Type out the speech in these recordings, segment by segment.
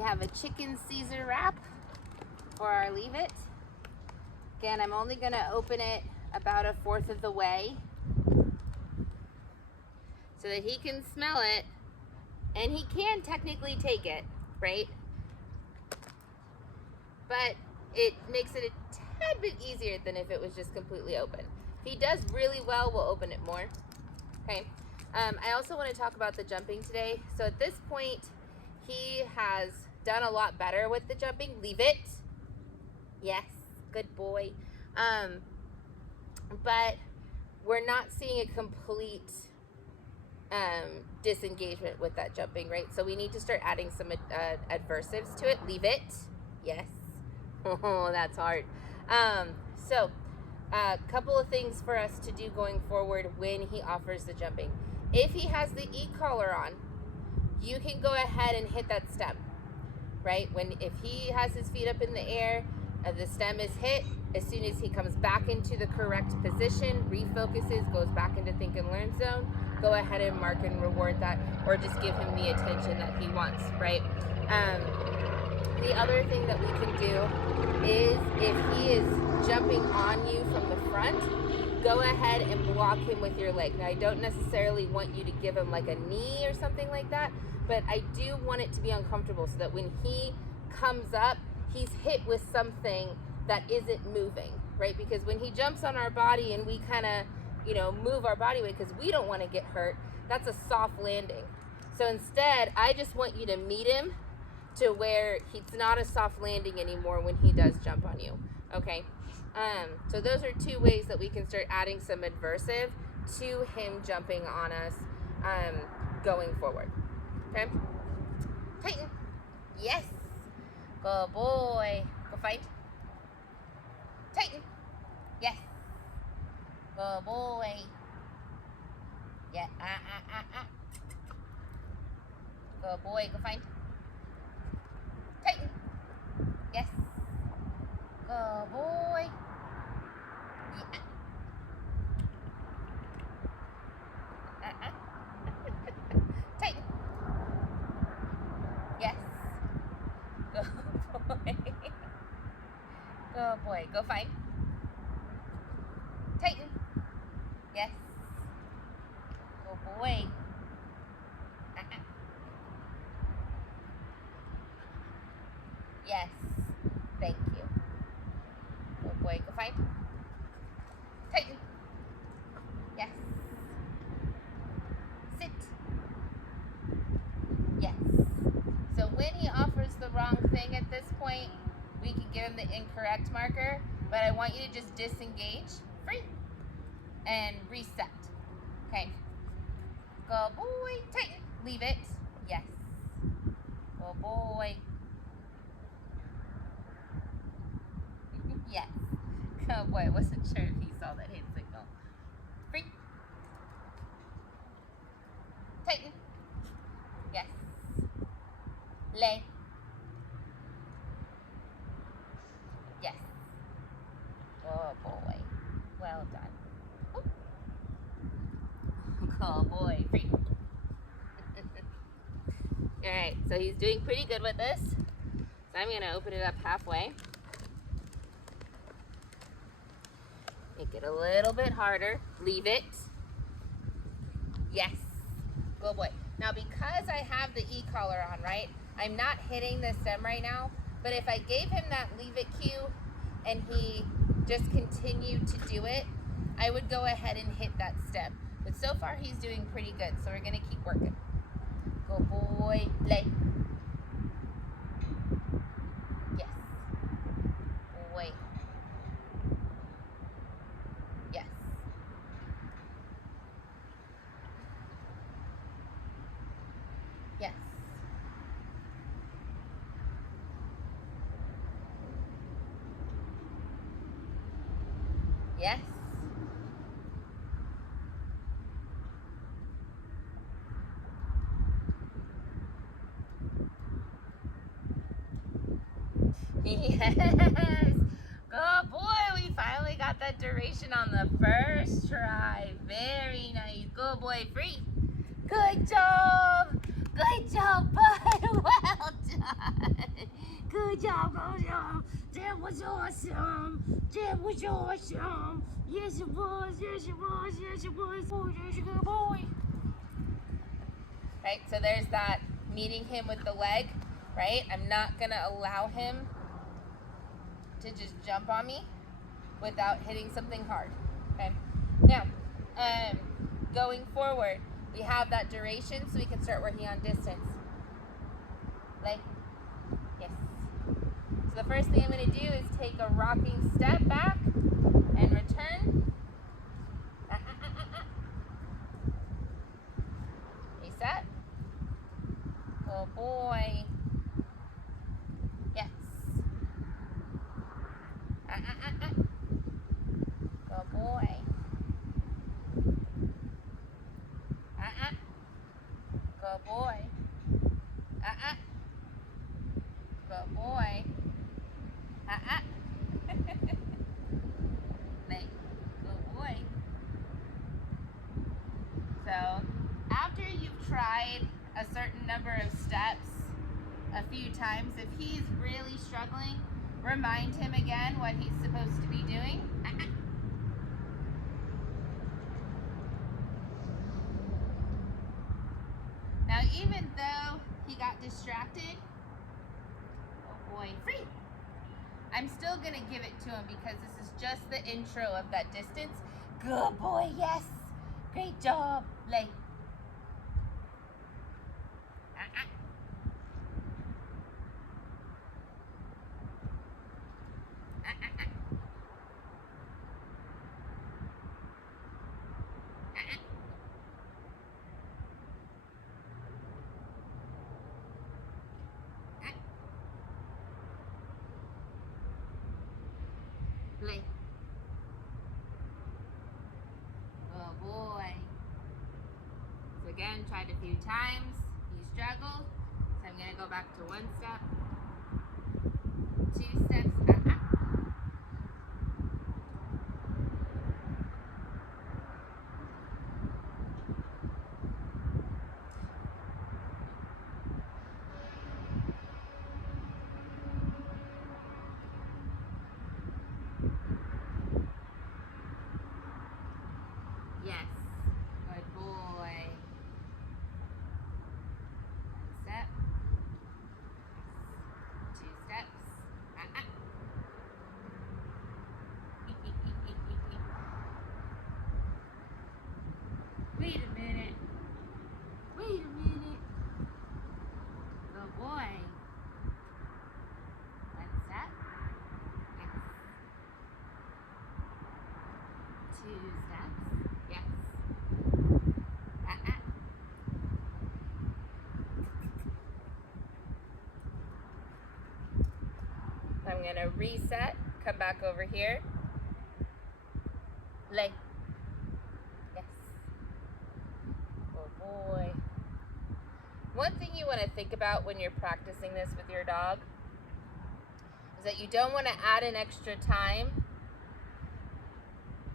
We have a chicken Caesar wrap for our Leave It. Again, I'm only going to open it about 1/4 of the way so that he can smell it, and he can technically take it, right? But it makes it a tad bit easier than if it was just completely open. If he does really well, we'll open it more. Okay. I also want to talk about the jumping today. So at this point, he has done a lot better with the jumping. Leave it. Yes, good boy. But we're not seeing a complete disengagement with that jumping, right? So we need to start adding some adversives to it. Leave it. Yes. Oh, that's hard. So a couple of things for us to do going forward when he offers the jumping. If he has the e-collar on, you can go ahead and hit that stem, right? If he has his feet up in the air, the stem is hit. As soon as he comes back into the correct position, refocuses, goes back into think and learn zone, go ahead and mark and reward that, or just give him the attention that he wants, right? The other thing that we can do is if he is jumping on you from the front, go ahead and block him with your leg. Now, I don't necessarily want you to give him like a knee or something like that, but I do want it to be uncomfortable so that when he comes up, he's hit with something that isn't moving, right? Because when he jumps on our body and we kind of, move our body weight because we don't want to get hurt, that's a soft landing. So instead, I just want you to meet him to where it's not a soft landing anymore when he does jump on you, okay? So those are 2 ways that we can start adding some adversive to him jumping on us going forward, okay? Tighten. Yes. Good boy. Go fight. Tighten. Yes. Good boy. Yeah. Good boy. Go fight. Tighten. Yes. Good boy. Yeah. Tighten. Yes. Good boy. Good boy. Go fight. Tighten. Yes. Good boy. Yes. Thank you. Good boy. Go fight. Tighten. Yes. Sit. Yes. So when he offers the wrong thing at this point, we can give him the incorrect marker, but I want you to just disengage, free, and reset. Okay. Good boy. Tighten. Leave it. Yes. Good boy. Yes. Good boy. I wasn't sure if he saw that hand signal. Free. Tighten. Yes. Lay. Yes. Good boy. Well done. Good boy. Free. Alright, so he's doing pretty good with this. So I'm going to open it up halfway. Make it a little bit harder. Leave it. Yes. Good boy. Now, because I have the e-collar on, right, I'm not hitting the stem right now, but if I gave him that leave it cue and he just continued to do it, I would go ahead and hit that stem. But so far, he's doing pretty good, so we're going to keep working. Good boy. Lay. Yes. Boy. Yes. Yes. Yes. Yes. Good boy. We finally got that duration on the first try. Very nice. Good boy. Free. Good job. Good job, bud. Well done. was awesome. That was awesome. Yes, it was. Yes, it was. Yes, it was. Oh, there's a good boy. Right, so there's that meeting him with the leg, right? I'm not going to allow him to just jump on me without hitting something hard, okay? Now, going forward, we have that duration, so we can start working on distance. Leg. Yes. So the first thing I'm going to do is take a rocking step back and return. Reset. Oh boy. Yes. Good boy. Good boy. Good boy. Like, good boy. So, after you've tried a certain number of steps a few times, if he's really struggling, remind him again what he's supposed to be doing. Now, even though he got distracted, oh boy, free! I'm still gonna give it to him because this is just the intro of that distance. Good boy, yes! Great job! Lay. Lay. Oh boy. So again, tried a few times. He struggled. So I'm gonna go back to 1 step, 2 steps. Yes. Good boy. 1 step. 2 steps. Wait a minute. Wait a minute. Good boy. 1 step. Yes. 2 steps. Yes. I'm going to reset, come back over here. Lay. Yes. Oh boy. One thing you want to think about when you're practicing this with your dog is that you don't want to add an extra time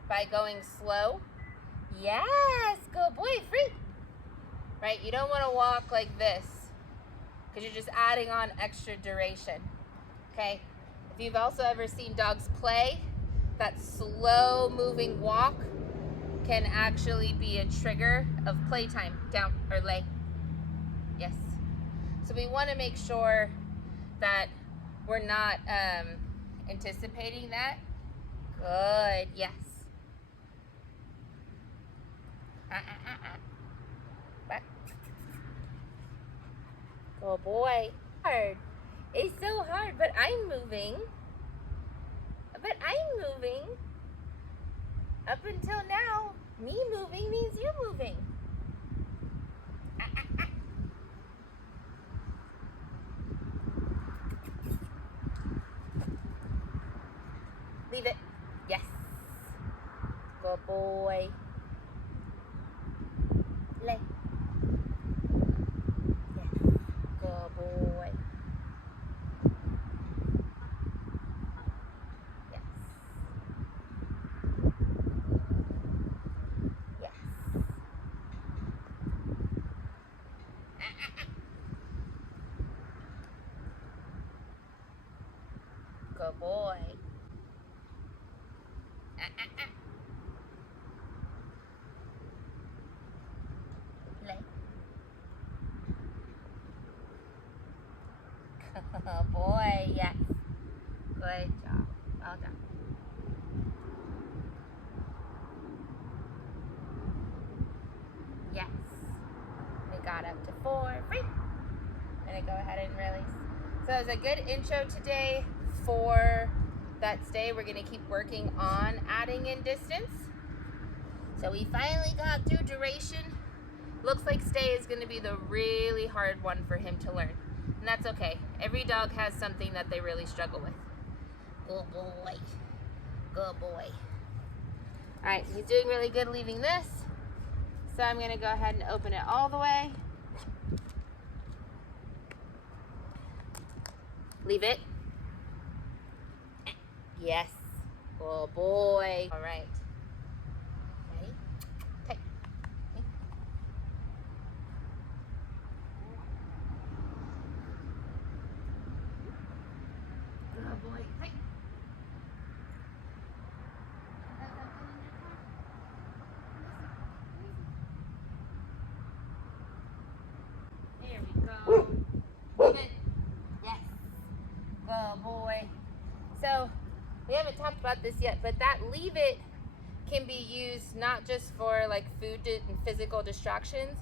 by going slow. Yes, good boy, free. Right, you don't want to walk like this because you're just adding on extra duration. Okay, if you've also ever seen dogs play, that slow moving walk can actually be a trigger of playtime. Down or lay. Yes. So we want to make sure that we're not anticipating that. Good. Yes. Back. Good boy. Hard. It's so hard, but I'm moving. Up until now, me moving means you moving. Leave it. Yes. Good boy. Lay. Yes. Good boy. Yes. Yes. Good boy. Play. Good boy, yes. Good job. Well done. Yes. We got up to 4. Free. I'm going to go ahead and release. So it was a good intro today for that stay. We're going to keep working on adding in distance. So we finally got through duration. Looks like stay is going to be the really hard one for him to learn. And that's okay. Every dog has something that they really struggle with. Good boy. Good boy. Alright, he's doing really good leaving this. So I'm going to go ahead and open it all the way. Leave it. Yes. Good boy. All right. Ready? Take. Good boy. Take. There we go. Good. Yes. Good boy. So we haven't talked about this yet, but that leave it can be used not just for like food and physical distractions,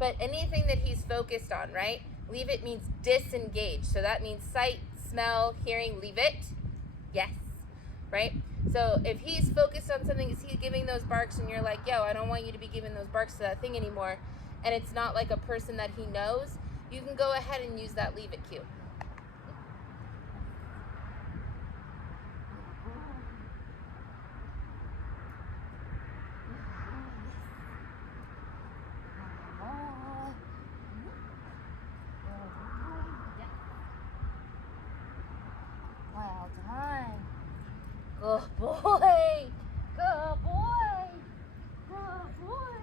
but anything that he's focused on, right? Leave it means disengage. So that means sight, smell, hearing, leave it. Yes, right? So if he's focused on something, is he giving those barks and you're like, yo, I don't want you to be giving those barks to that thing anymore, and it's not like a person that he knows, you can go ahead and use that leave it cue. Well done. Good boy. Good boy. Good boy.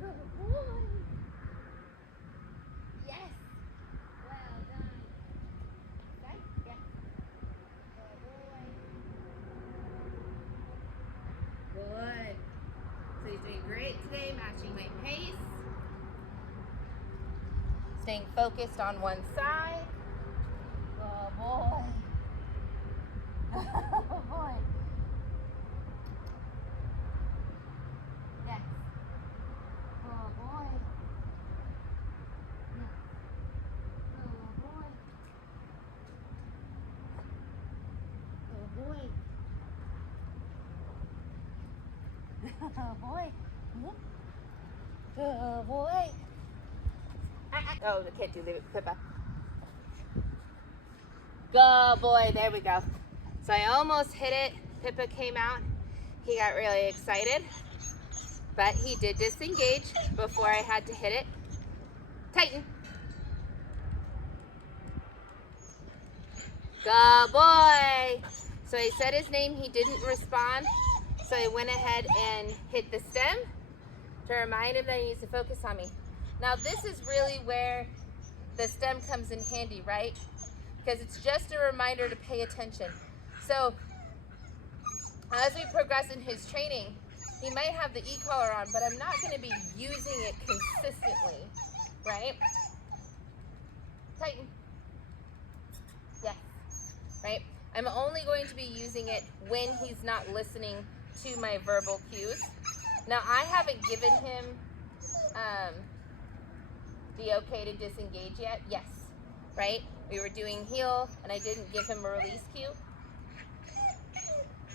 Good boy. Yes. Well done. Okay? Yes. Good boy. Good. So he's doing great today, matching my pace. Staying focused on one side. Good boy. Good boy. Yes. Good boy. Yes. Good boy. Good boy. Good boy. Good boy. Oh, the kid do leave it, Pippa. Good boy, there we go. So I almost hit it. Pippa came out. He got really excited, but he did disengage before I had to hit it. Tighten. Good boy. So I said his name, he didn't respond. So I went ahead and hit the stem to remind him that he needs to focus on me. Now this is really where the stem comes in handy, right? Because it's just a reminder to pay attention. So as we progress in his training, he might have the e-collar on, but I'm not going to be using it consistently, right? Tighten. Yes, right? I'm only going to be using it when he's not listening to my verbal cues. Now I haven't given him the okay to disengage yet. Yes, right? We were doing heel and I didn't give him a release cue.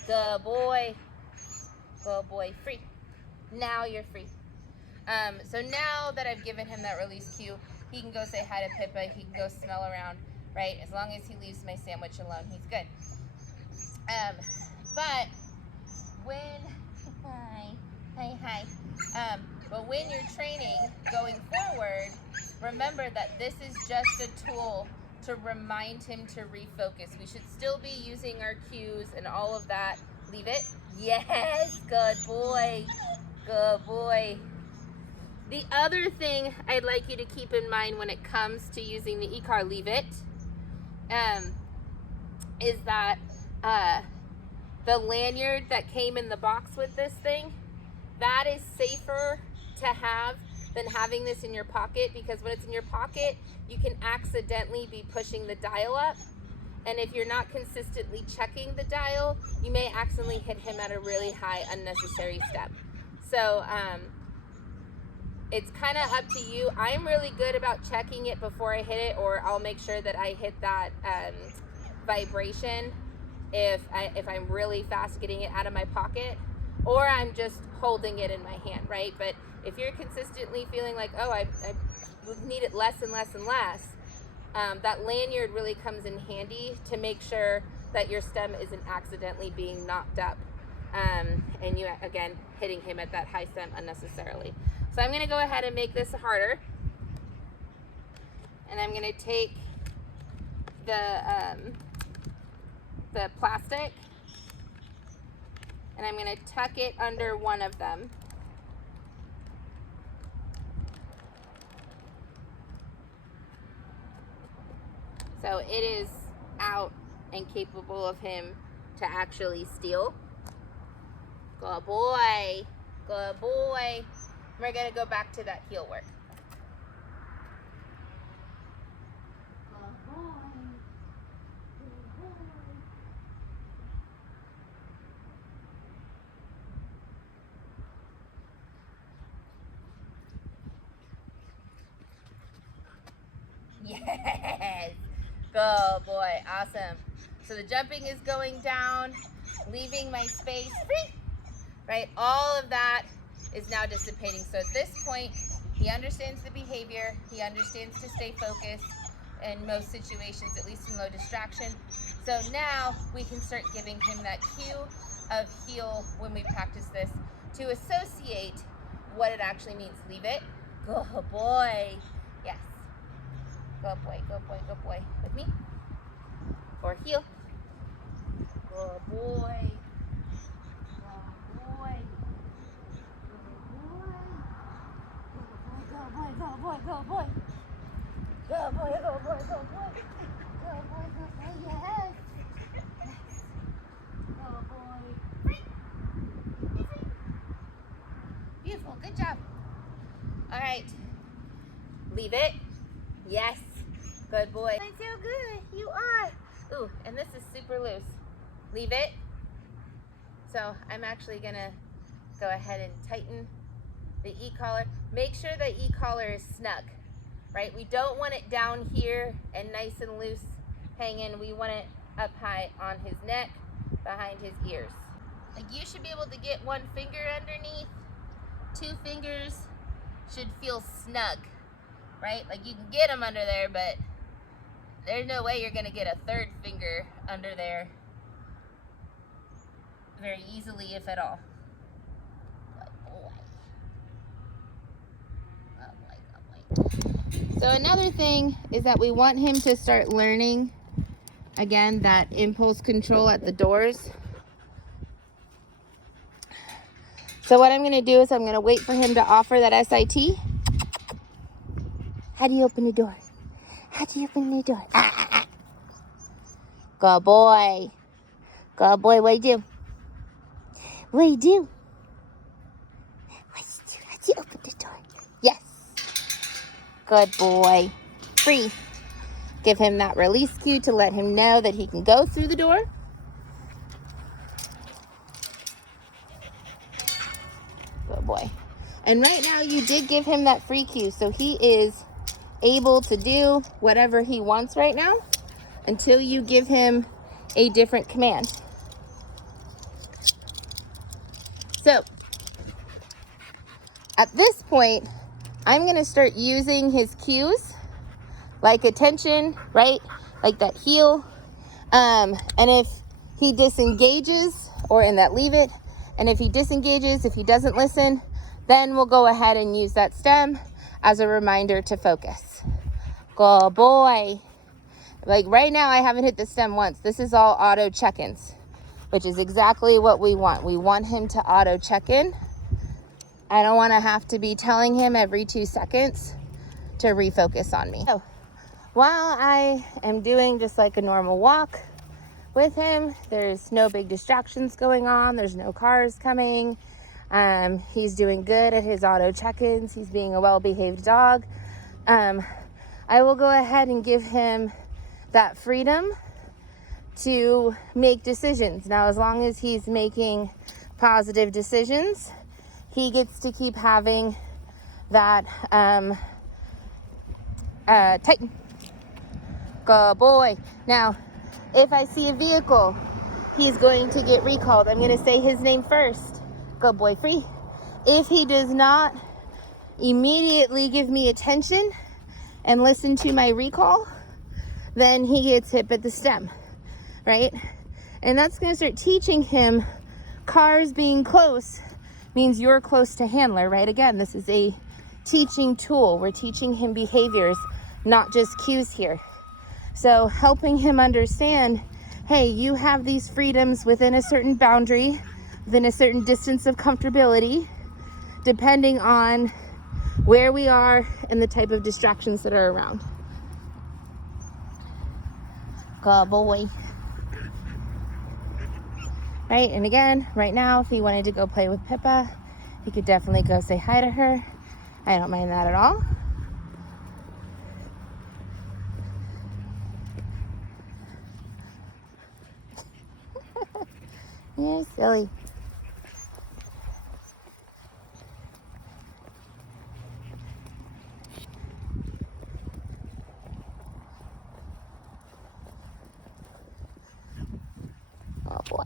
Good boy. Good boy. Free. Now you're free. So now that I've given him that release cue, he can go say hi to Pippa. He can go smell around, right? As long as he leaves my sandwich alone, he's good. But when, hi. But when you're training going forward, remember that this is just a tool to remind him to refocus. We should still be using our cues and all of that. Leave it. Yes, good boy. Good boy. The other thing I'd like you to keep in mind when it comes to using the e-car, leave it, is that the lanyard that came in the box with this thing, that is safer to have than having this in your pocket, because when it's in your pocket, you can accidentally be pushing the dial up. And if you're not consistently checking the dial, you may accidentally hit him at a really high unnecessary step. So it's kind of up to you. I'm really good about checking it before I hit it, or I'll make sure that I hit that vibration if I'm really fast getting it out of my pocket, or I'm just holding it in my hand, right? But if you're consistently feeling like, oh, I need it less and less and less, that lanyard really comes in handy to make sure that your stem isn't accidentally being knocked up, and you, again, hitting him at that high stem unnecessarily. So I'm going to go ahead and make this harder, and I'm going to take the plastic, and I'm going to tuck it under one of them. So it is out and capable of him to actually steal. Good boy. Good boy. We're going to go back to that heel work. Good boy. Good boy. Yes. Good boy. Awesome. So the jumping is going down, leaving my space, right? All of that is now dissipating. So at this point, he understands the behavior. He understands to stay focused in most situations, at least in low distraction. So now we can start giving him that cue of heel when we practice this to associate what it actually means. Leave it. Good boy. Yes. Good boy, good boy, good boy. With me. Or heel. Good boy. Good boy. Good boy. Good boy, good boy. Good boy, good boy, good boy. Good boy, good boy, yes. Good boy. Free. Free. Beautiful, good job. All right. Leave it. Yes. Good boy. I'm so good. You are. Ooh, and this is super loose. Leave it. So I'm actually going to go ahead and tighten the e-collar. Make sure the e-collar is snug, right? We don't want it down here and nice and loose hanging. We want it up high on his neck, behind his ears. Like, you should be able to get one finger underneath. 2 fingers should feel snug, right? Like, you can get them under there, but there's no way you're going to get a 3rd finger under there very easily, if at all. Good boy. Good boy, good boy. So another thing is that we want him to start learning, again, that impulse control at the doors. So what I'm going to do is I'm going to wait for him to offer that SIT. How do you open the door? How do you open the door? Ah, ah, ah. Good boy. Good boy. What do you do? What do you do? How do you open the door? Yes. Good boy. Free. Give him that release cue to let him know that he can go through the door. Good boy. And right now you did give him that free cue, so he is able to do whatever he wants right now until you give him a different command. So at this point, I'm going to start using his cues, like attention, right? Like that heel. And if he disengages, or in that leave it, and if he disengages, if he doesn't listen, then we'll go ahead and use that stem as a reminder to focus. Good boy. Like right now, I haven't hit the stem once. This is all auto check-ins, which is exactly what we want. We want him to auto check-in. I don't want to have to be telling him every 2 seconds to refocus on me. So while I am doing just like a normal walk, with him. There's no big distractions going on. There's no cars coming. He's doing good at his auto check-ins. He's being a well-behaved dog. I will go ahead and give him that freedom to make decisions. Now, as long as he's making positive decisions, he gets to keep having that Titan. Good boy. Now, if I see a vehicle, he's going to get recalled. I'm going to say his name first. Good boy, free. If he does not immediately give me attention and listen to my recall, then he gets hit at the stem, right? And that's going to start teaching him cars being close means you're close to handler, right? Again, this is a teaching tool. We're teaching him behaviors, not just cues here. So helping him understand, hey, you have these freedoms within a certain boundary, within a certain distance of comfortability, depending on where we are and the type of distractions that are around. Good boy. Right, and again, right now, if he wanted to go play with Pippa, he could definitely go say hi to her. I don't mind that at all. You're silly. Oh boy.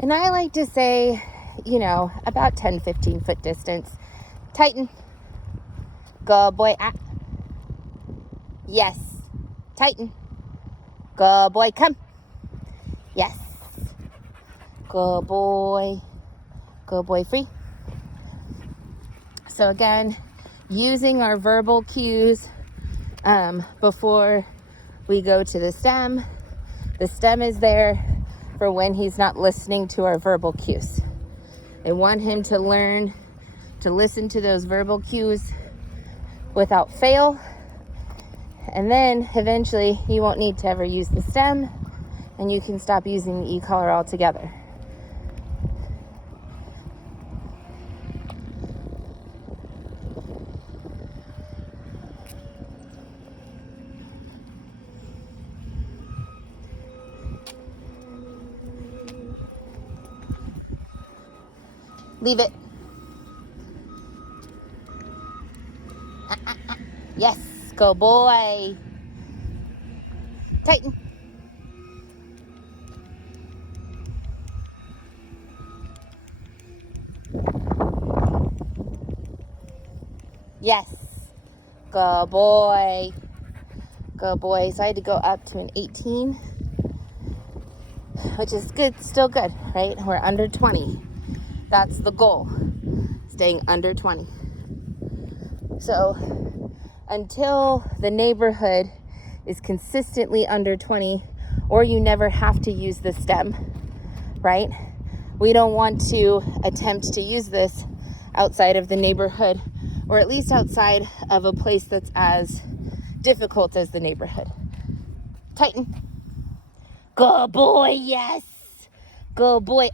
And I like to say, about 10, 15 foot distance. Tighten. Good boy. Ah. Yes. Tighten. Good boy. Come. Yes. Good boy. Good boy. Free. So again, using our verbal cues before we go to the stem. The stem is there for when he's not listening to our verbal cues. I want him to learn to listen to those verbal cues without fail. And then eventually you won't need to ever use the stem and you can stop using the e-collar altogether. Leave it. Yes, go boy. Tighten. Yes, go boy. Go boy. So I had to go up to an 18, which is good, still good, right? We're under 20. That's the goal, staying under 20. So until the neighborhood is consistently under 20, or you never have to use the stem, right? We don't want to attempt to use this outside of the neighborhood, or at least outside of a place that's as difficult as the neighborhood. Tighten. Good boy, yes. Good boy.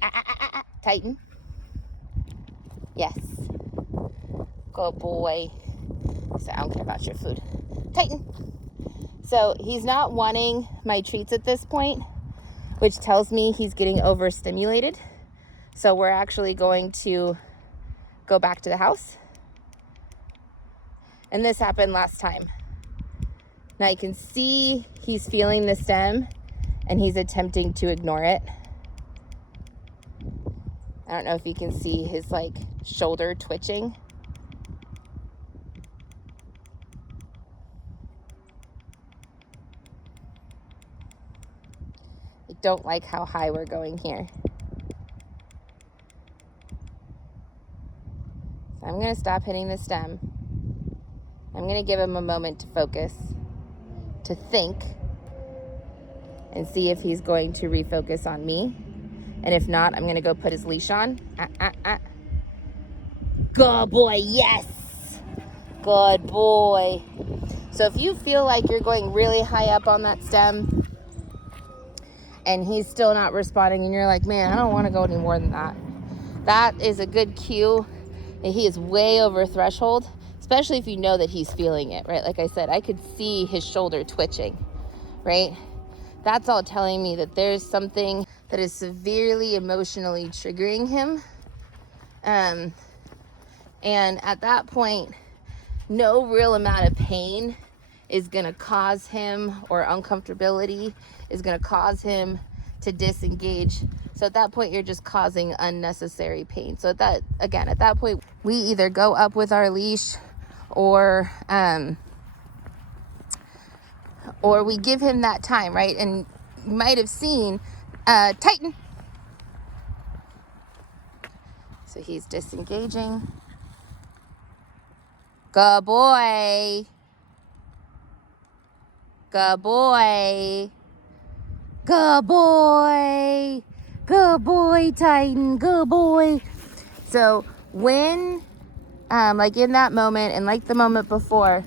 Tighten. Yes. Good boy. So I don't care about your food. Tighten. So he's not wanting my treats at this point, which tells me he's getting overstimulated. So we're actually going to go back to the house. And this happened last time. Now you can see he's feeling the stem and he's attempting to ignore it. I don't know if you can see his shoulder twitching. I don't like how high we're going here. So I'm going to stop hitting the stem. I'm going to give him a moment to focus, to think, and see if he's going to refocus on me. And if not, I'm going to go put his leash on. Good boy, yes. Good boy. So if you feel like you're going really high up on that stem and he's still not responding and you're like, man, I don't want to go any more than that, that is a good cue that he is way over threshold, especially if you know that he's feeling it, right? Like I said, I could see his shoulder twitching, right? That's all telling me that there's something that is severely emotionally triggering him. And at that point, no real amount of pain is going to cause him, or uncomfortability is going to cause him to disengage. So at that point, you're just causing unnecessary pain. So at that point, we either go up with our leash or we give him that time, right? And you might have seen tighten. So he's disengaging. Good boy. Good boy. Good boy. Good boy, Titan. Good boy. So when, like in that moment and like the moment before,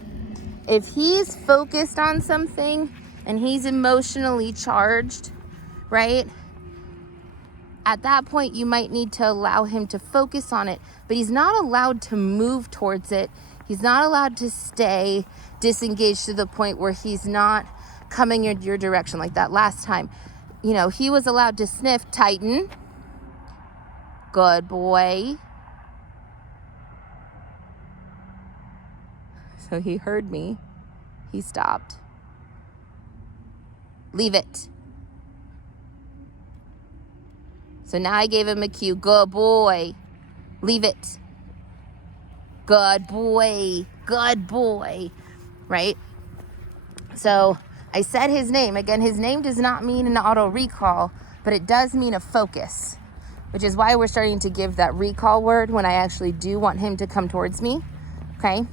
if he's focused on something and he's emotionally charged, right? At that point, you might need to allow him to focus on it, but he's not allowed to move towards it. He's not allowed to stay disengaged to the point where he's not coming in your direction. Like that last time, you know, he was allowed to sniff, tighten. Good boy. So he heard me. He stopped. Leave it. So now I gave him a cue. Good boy. Leave it. Good boy. Good boy. Right? So I said his name. Again, his name does not mean an auto recall, but it does mean a focus, which is why we're starting to give that recall word when I actually do want him to come towards me. Okay?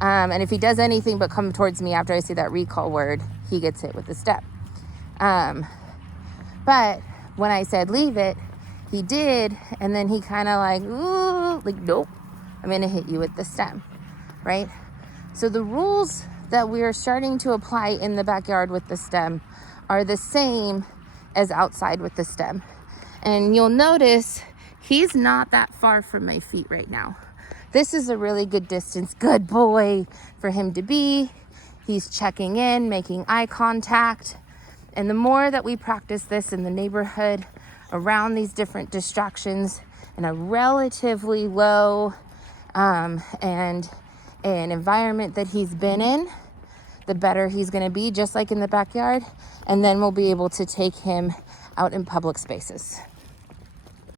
And if he does anything but come towards me after I say that recall word, he gets hit with the step. But when I said leave it, he did, and then he kind of like, ooh, like, nope, I'm going to hit you with the stem, right? So the rules that we are starting to apply in the backyard with the stem are the same as outside with the stem. And you'll notice he's not that far from my feet right now. This is a really good distance, good boy for him to be. He's checking in, making eye contact. And the more that we practice this in the neighborhood, around these different distractions in a relatively low and an environment that he's been in, the better he's going to be, just like in the backyard. And then we'll be able to take him out in public spaces.